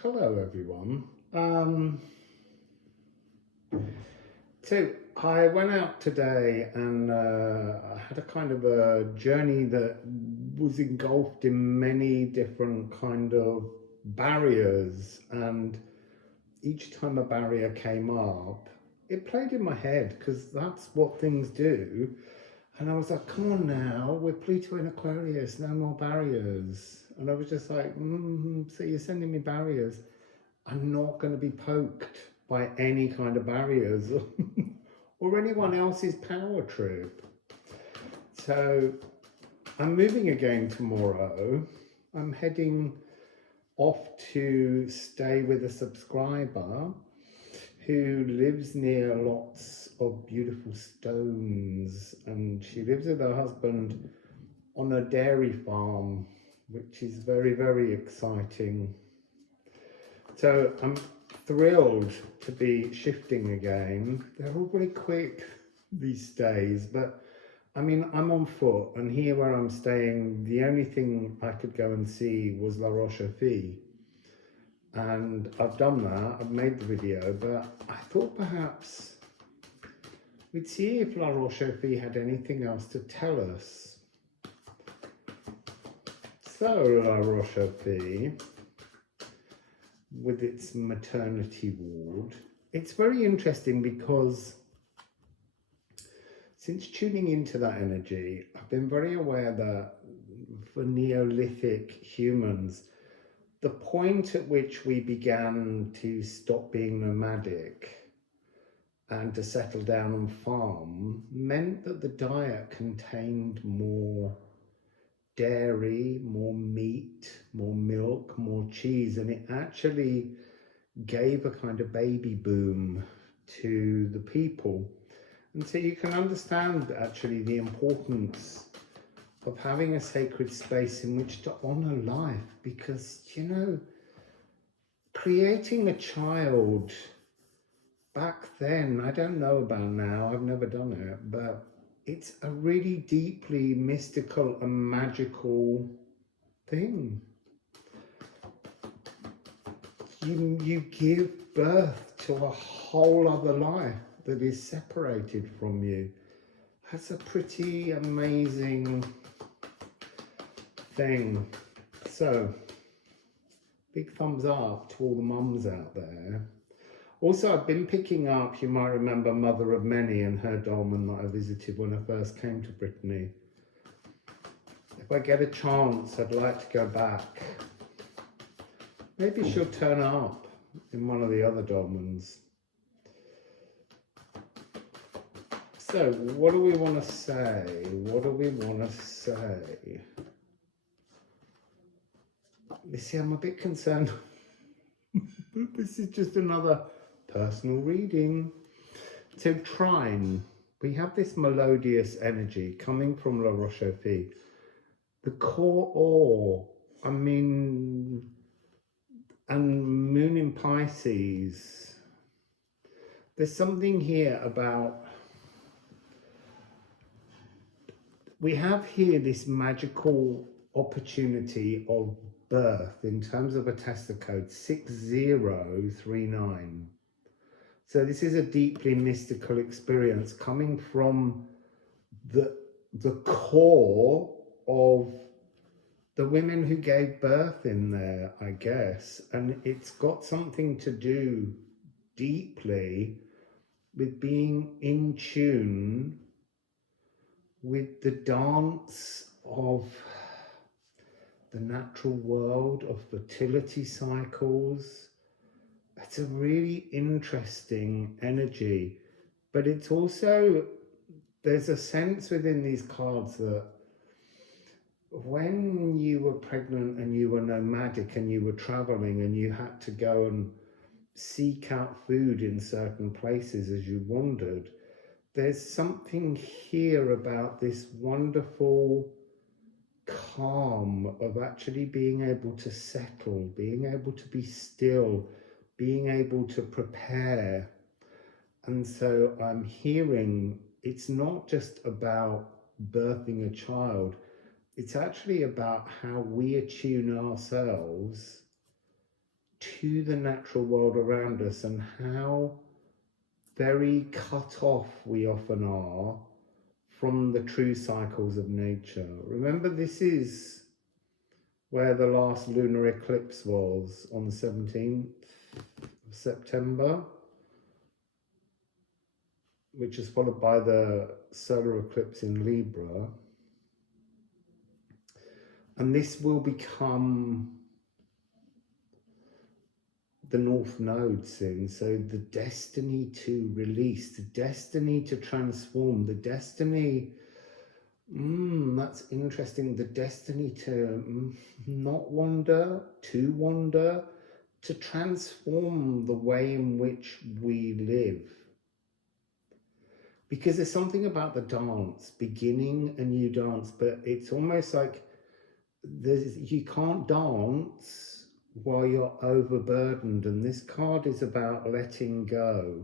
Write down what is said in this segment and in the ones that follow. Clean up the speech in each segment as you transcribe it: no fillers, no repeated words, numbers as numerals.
Hello everyone. So I went out today and I had a kind of a journey that was engulfed in many different kind of barriers, and each time a barrier came up, it played in my head because that's what things do. And I was like, come on now, we're Pluto in Aquarius, no more barriers. And I was just like, so you're sending me barriers. I'm not going to be poked by any kind of barriers or anyone else's power trip. So I'm moving again tomorrow. I'm heading off to stay with a subscriber who lives near lots of beautiful stones, and she lives with her husband on a dairy farm, which is very, very exciting. So I'm thrilled to be shifting again. They're all very quick these days, but I mean, I'm on foot, and here where I'm staying, the only thing I could go and see was La Roche-aux-Fous. And I've done that, I've made the video, but I thought perhaps we'd see if La Roche-aux-Fous had anything else to tell us. So La Roche-aux-Fous, with its maternity ward, it's very interesting because since tuning into that energy, I've been very aware that for Neolithic humans, the point at which we began to stop being nomadic and to settle down and farm meant that the diet contained more dairy, more meat, more milk, more cheese, and it actually gave a kind of baby boom to the people. And so you can understand actually the importance of having a sacred space in which to honor life, because, you know, creating a child back then, I don't know about now, I've never done it, but it's a really deeply mystical and magical thing. You give birth to a whole other life that is separated from you. That's a pretty amazing thing. So, big thumbs up to all the mums out there. Also, I've been picking up, you might remember, Mother of Many and her dolmen that I visited when I first came to Brittany. If I get a chance, I'd like to go back. Maybe she'll turn up in one of the other dolmens. So, what do we want to say? What do we want to say? You see, I'm a bit concerned. This is just another personal reading. So trine, we have this melodious energy coming from La Roche-aux-Fous. The core ore, I mean, and moon in Pisces. There's something here about, we have here this magical opportunity of birth in terms of a tester code 6039. So this is a deeply mystical experience coming from the core of the women who gave birth in there, I guess. And it's got something to do deeply with being in tune with the dance of the natural world, of fertility cycles. It's a really interesting energy, but it's also, there's a sense within these cards that when you were pregnant and you were nomadic and you were traveling and you had to go and seek out food in certain places as you wandered, there's something here about this wonderful calm of actually being able to settle, being able to be still, being able to prepare. And so I'm hearing it's not just about birthing a child, it's actually about how we attune ourselves to the natural world around us and how very cut off we often are from the true cycles of nature. Remember, this is where the last lunar eclipse was, on the 17th of September, which is followed by the solar eclipse in Libra. And this will become the North Node soon. So the destiny to release, the destiny to transform, the destiny, that's interesting, the destiny to not wander, to transform the way in which we live. Because there's something about the dance, beginning a new dance, but it's almost like you can't dance while you're overburdened, and this card is about letting go.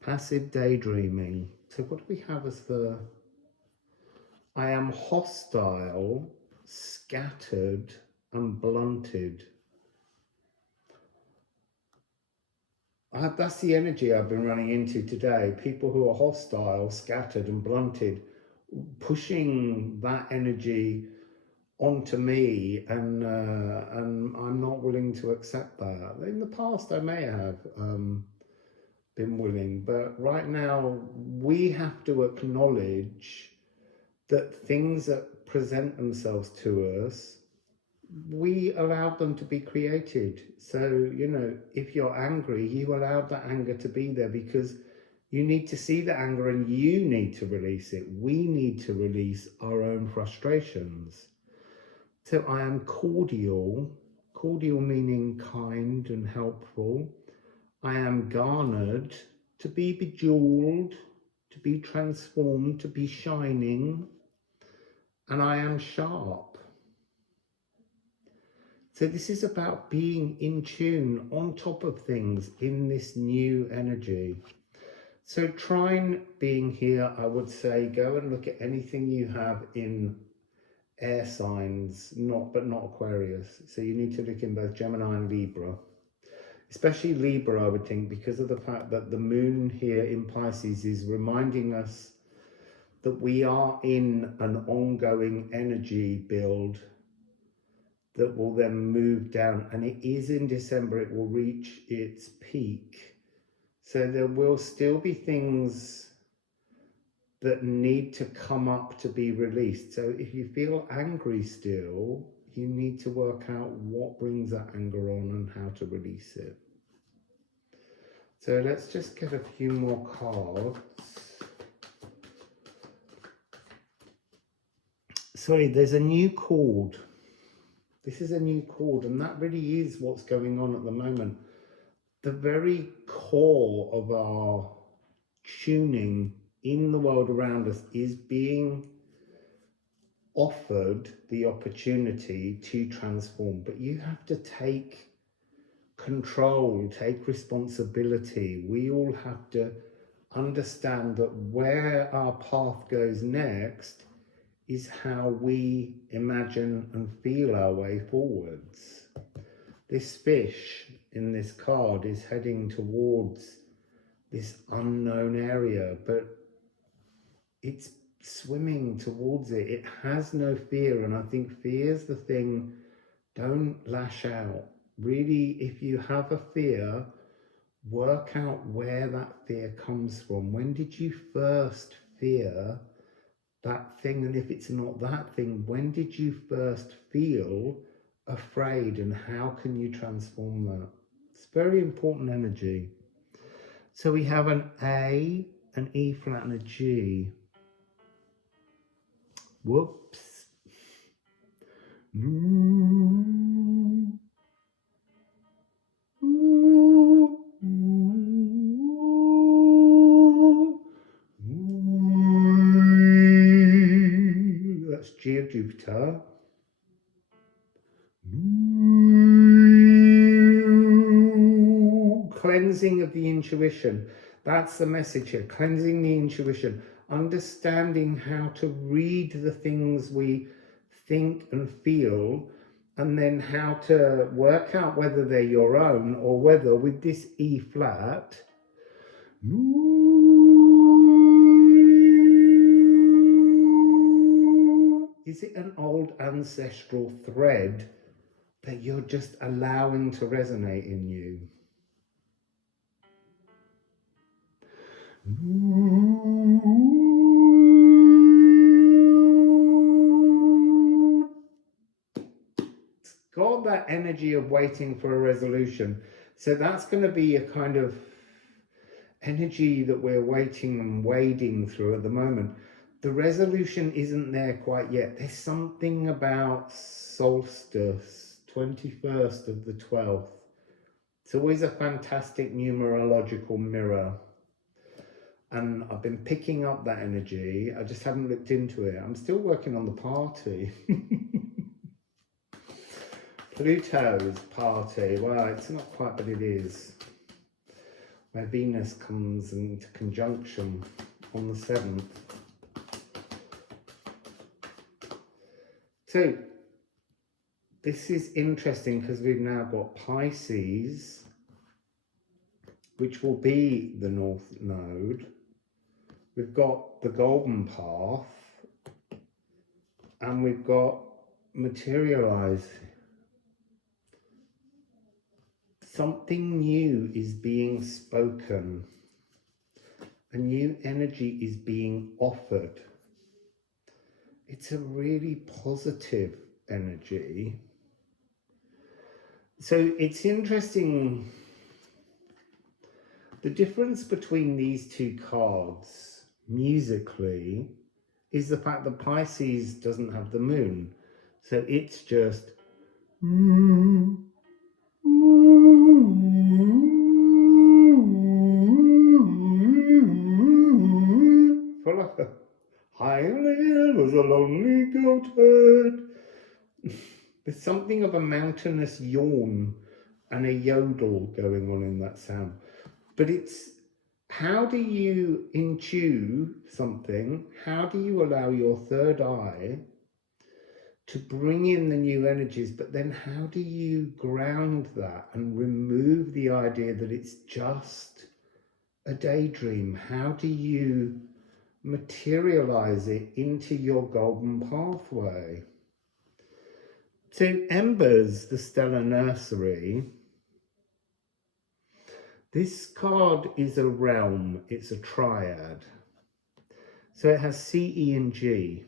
Passive daydreaming. So what do we have as the... I am hostile, scattered and blunted. That's the energy I've been running into today. People who are hostile, scattered and blunted, pushing that energy onto me, and I'm not willing to accept that. In the past, I may have been willing, but right now we have to acknowledge that things that present themselves to us, we allowed them to be created. So, you know, if you're angry, you allowed that anger to be there because you need to see the anger and you need to release it. We need to release our own frustrations. So I am cordial meaning kind and helpful. I am garnered, to be bejeweled, to be transformed, to be shining. And I am sharp. So this is about being in tune, on top of things in this new energy. So trine being here, I would say go and look at anything you have in air signs, but not Aquarius. So you need to look in both Gemini and Libra. Especially Libra, I would think, because of the fact that the moon here in Pisces is reminding us that we are in an ongoing energy build that will then move down, and it is in December it will reach its peak. So there will still be things that need to come up to be released. So if you feel angry still, you need to work out what brings that anger on and how to release it. So let's just get a few more cards. Sorry, there's a new chord. This is a new chord, and that really is what's going on at the moment. The very core of our tuning in the world around us is being offered the opportunity to transform, but you have to take control, take responsibility. We all have to understand that where our path goes next is how we imagine and feel our way forwards. This fish in this card is heading towards this unknown area, but it's swimming towards it. It has no fear, and I think fear's the thing. Don't lash out. Really, if you have a fear, work out where that fear comes from. When did you first fear that thing? And if it's not that thing, when did you first feel afraid, and how can you transform that? It's very important energy. So we have an A, an E flat and a G. Whoops. That's G of Jupiter. Cleansing of the intuition. That's the message here. Cleansing the intuition. Understanding how to read the things we think and feel and then how to work out whether they're your own or whether with this E flat, is it an old ancestral thread that you're just allowing to resonate in you? It's got that energy of waiting for a resolution. So that's going to be a kind of energy that we're waiting and wading through at the moment. The resolution isn't there quite yet. There's something about solstice, 21st of the 12th. It's always a fantastic numerological mirror. And I've been picking up that energy. I just haven't looked into it. I'm still working on the party. Pluto's party. Well, it's not quite, but it is. Where Venus comes into conjunction on the 7th. So, this is interesting because we've now got Pisces, which will be the North Node. We've got the Golden Path, and we've got Materializing. Something new is being spoken. A new energy is being offered. It's a really positive energy. So it's interesting. The difference between these two cards musically is the fact that Pisces doesn't have the moon. So it's just for like a Highland was a lonely goat herd. There's something of a mountainous yawn and a yodel going on in that sound. But it's, how do you intue something? How do you allow your third eye to bring in the new energies? But then how do you ground that and remove the idea that it's just a daydream? How do you materialize it into your golden pathway? So Embers, the Stellar Nursery, this card is a realm, it's a triad. So it has C, E, and G.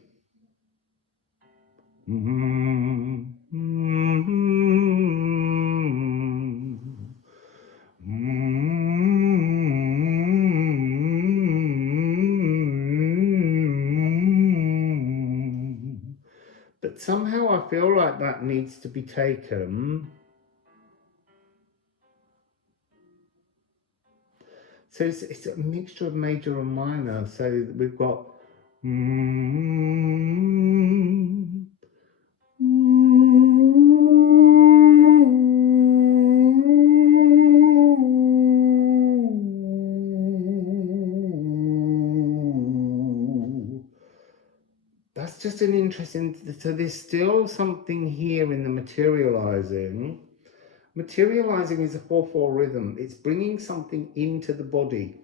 But somehow I feel like that needs to be taken. So it's a mixture of major and minor. So we've got that's just an interesting, so there's still something here in the materializing. Materializing is a 4/4 rhythm. It's bringing something into the body.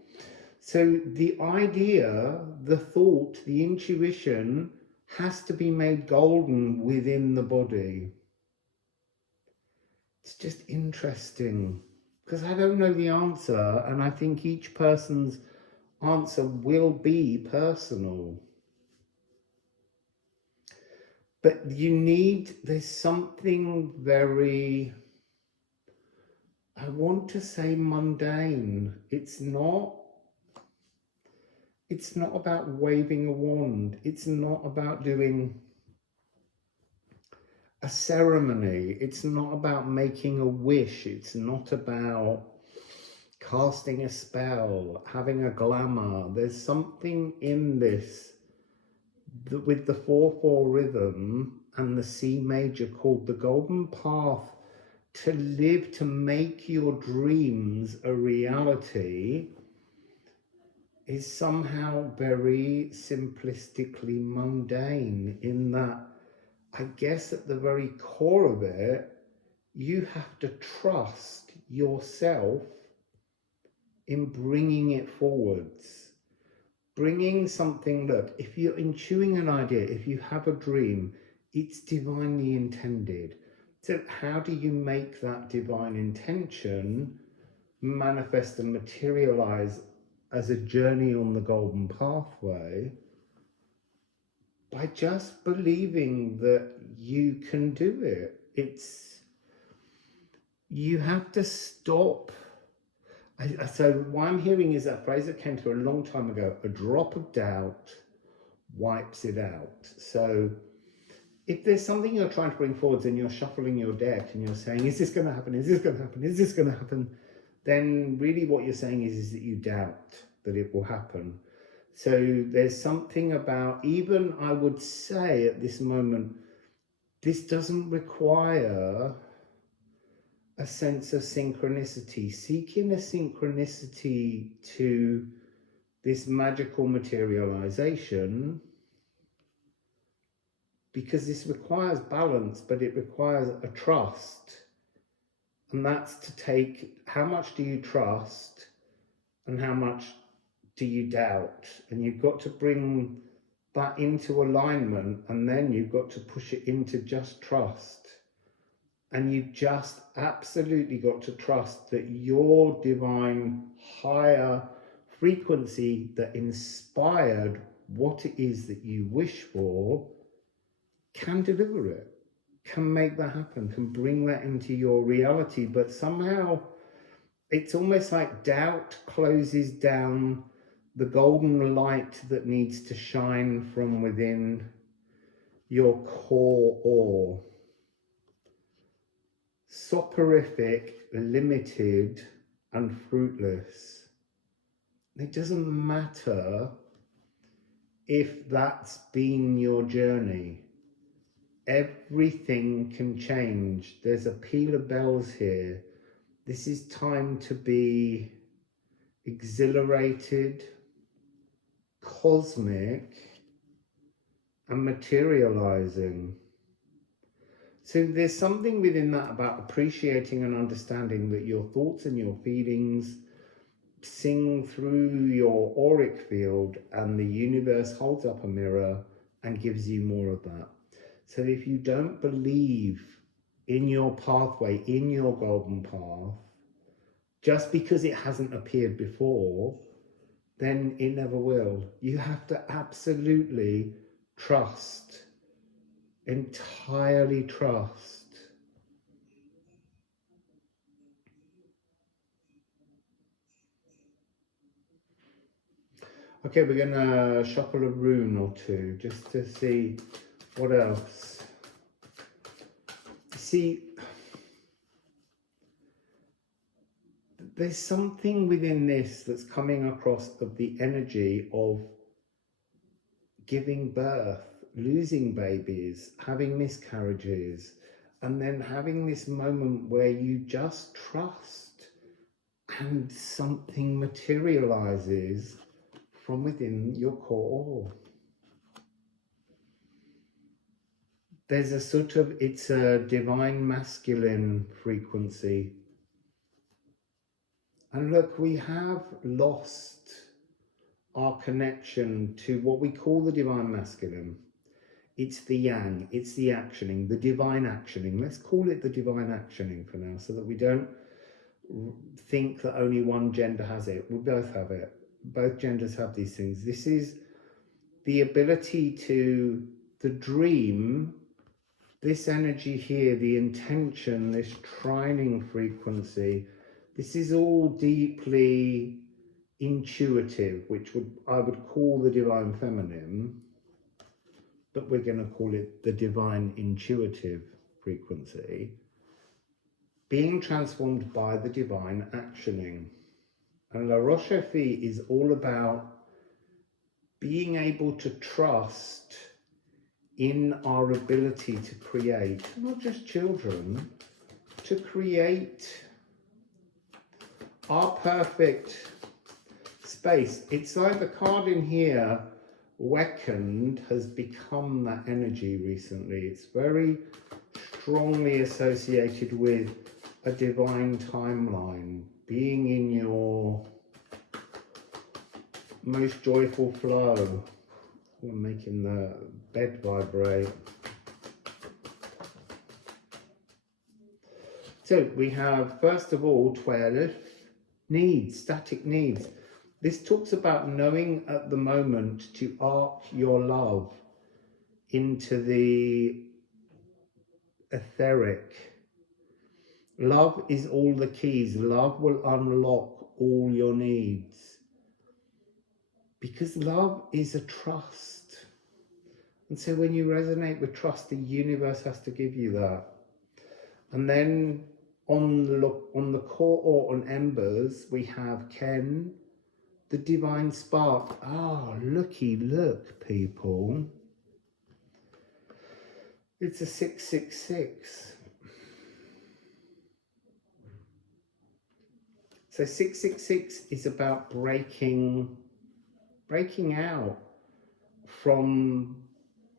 So the idea, the thought, the intuition has to be made golden within the body. It's just interesting because I don't know the answer, and I think each person's answer will be personal. But there's something very, I want to say mundane. It's not about waving a wand. It's not about doing a ceremony. It's not about making a wish. It's not about casting a spell, having a glamour. There's something in this that with the 4/4 rhythm and the C major called the golden path to live, to make your dreams a reality, is somehow very simplistically mundane, in that I guess at the very core of it, you have to trust yourself in bringing it forwards. Bringing something, look, if you're intuing an idea, if you have a dream, it's divinely intended. So how do you make that divine intention manifest and materialize as a journey on the golden pathway? By just believing that you can do it. You have to stop. So what I'm hearing is that phrase that came through a long time ago: a drop of doubt wipes it out. So if there's something you're trying to bring forwards and you're shuffling your deck and you're saying, is this going to happen? Is this going to happen? Is this going to happen? Then really what you're saying is that you doubt that it will happen. So there's something about, even I would say at this moment, this doesn't require a sense of synchronicity. Seeking a synchronicity to this magical materialization, because this requires balance, but it requires a trust. And that's to take, how much do you trust and how much do you doubt? And you've got to bring that into alignment, and then you've got to push it into just trust. And you've just absolutely got to trust that your divine higher frequency that inspired what it is that you wish for can deliver it, can make that happen, can bring that into your reality. But somehow it's almost like doubt closes down the golden light that needs to shine from within your core ore. Soporific, limited, and fruitless. It doesn't matter if that's been your journey. Everything can change. There's a peal of bells here. This is time to be exhilarated, cosmic, and materializing. So there's something within that about appreciating and understanding that your thoughts and your feelings sing through your auric field, and the universe holds up a mirror and gives you more of that. So if you don't believe in your pathway, in your golden path, just because it hasn't appeared before, then it never will. You have to absolutely trust. Entirely trust. Okay, we're gonna shuffle a rune or two just to see what else. See, there's something within this that's coming across of the energy of giving birth, losing babies, having miscarriages, and then having this moment where you just trust and something materializes from within your core. There's a sort of, it's a divine masculine frequency. And look, we have lost our connection to what we call the divine masculine. It's the yang, it's the actioning, the divine actioning. Let's call it the divine actioning for now, so that we don't think that only one gender has it. We both have it. Both genders have these things. This is the ability to, the dream, this energy here, the intention, this trining frequency, this is all deeply intuitive, which I would call the divine feminine, but we're going to call it the divine intuitive frequency, being transformed by the divine actioning. And La Roche-Fee is all about being able to trust in our ability to create, not just children, to create our perfect space. It's like the card in here Weakened has become that energy recently. It's very strongly associated with a divine timeline, being in your most joyful flow. We're making the bed vibrate. So we have, first of all, 12 needs, static needs. This talks about knowing at the moment to arc your love into the etheric. Love is all the keys. Love will unlock all your needs. Because love is a trust. And so when you resonate with trust, the universe has to give you that. And then on the core or on embers, we have Ken, the divine spark. Ah, looky look, people. It's a 666. So 666 is about breaking out from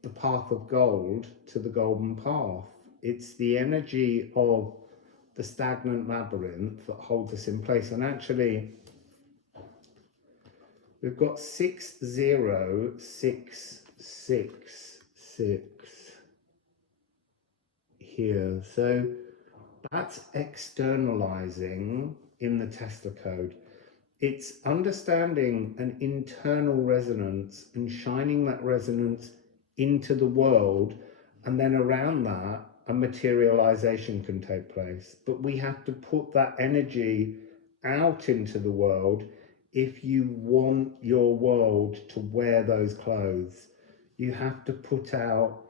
the path of gold to the golden path. It's the energy of the stagnant labyrinth that holds us in place. And actually, we've got 60666 here. So that's externalizing in the Tesla code. It's understanding an internal resonance and shining that resonance into the world, and then around that, a materialization can take place. But we have to put that energy out into the world if you want your world to wear those clothes. You have to put out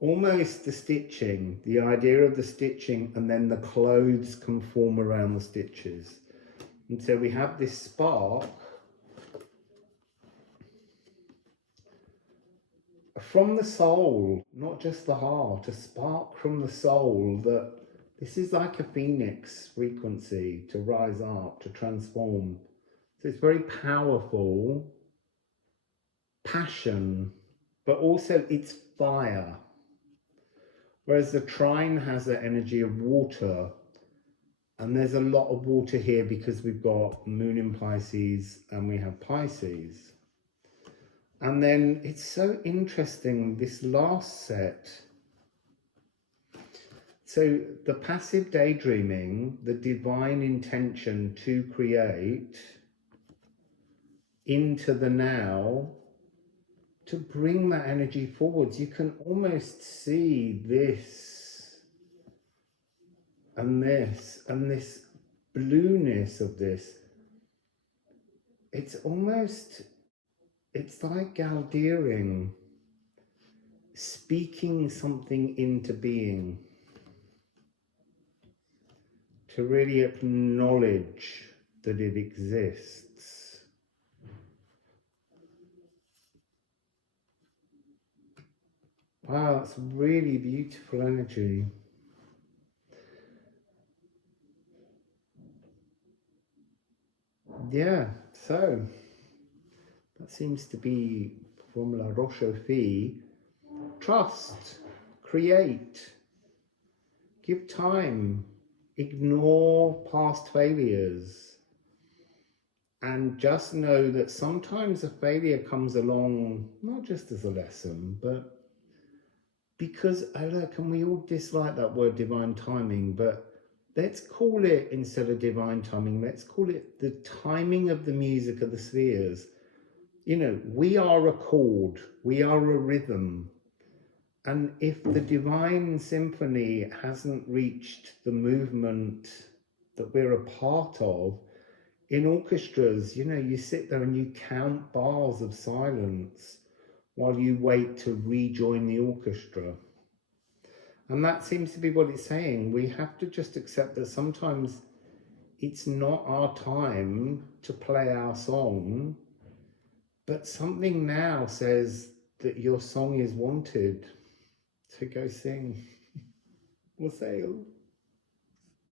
almost the stitching, the idea of the stitching, and then the clothes can form around the stitches. And so we have this spark from the soul, not just the heart, a spark from the soul, that this is like a phoenix frequency to rise up, to transform. So it's very powerful, passion, but also it's fire. Whereas the trine has the energy of water, and there's a lot of water here because we've got moon in Pisces and we have Pisces. And then it's so interesting, this last set. So the passive daydreaming, the divine intention to create into the now, to bring that energy forwards. You can almost see this and this and this blueness of this. It's almost, it's like Galdeering, speaking something into being, to really acknowledge that it exists. Wow, that's really beautiful energy. Yeah, so that seems to be from La Roche-au-Fée. Trust, create, give time, ignore past failures, and just know that sometimes a failure comes along not just as a lesson, but because, look, and we all dislike that word divine timing, but let's call it, instead of divine timing, let's call it the timing of the music of the spheres. You know, we are a chord, we are a rhythm. And if the divine symphony hasn't reached the movement that we're a part of, in orchestras, you know, you sit there and you count bars of silence while you wait to rejoin the orchestra. And that seems to be what it's saying. We have to just accept that sometimes it's not our time to play our song, but something now says that your song is wanted. So go sing. Wassail.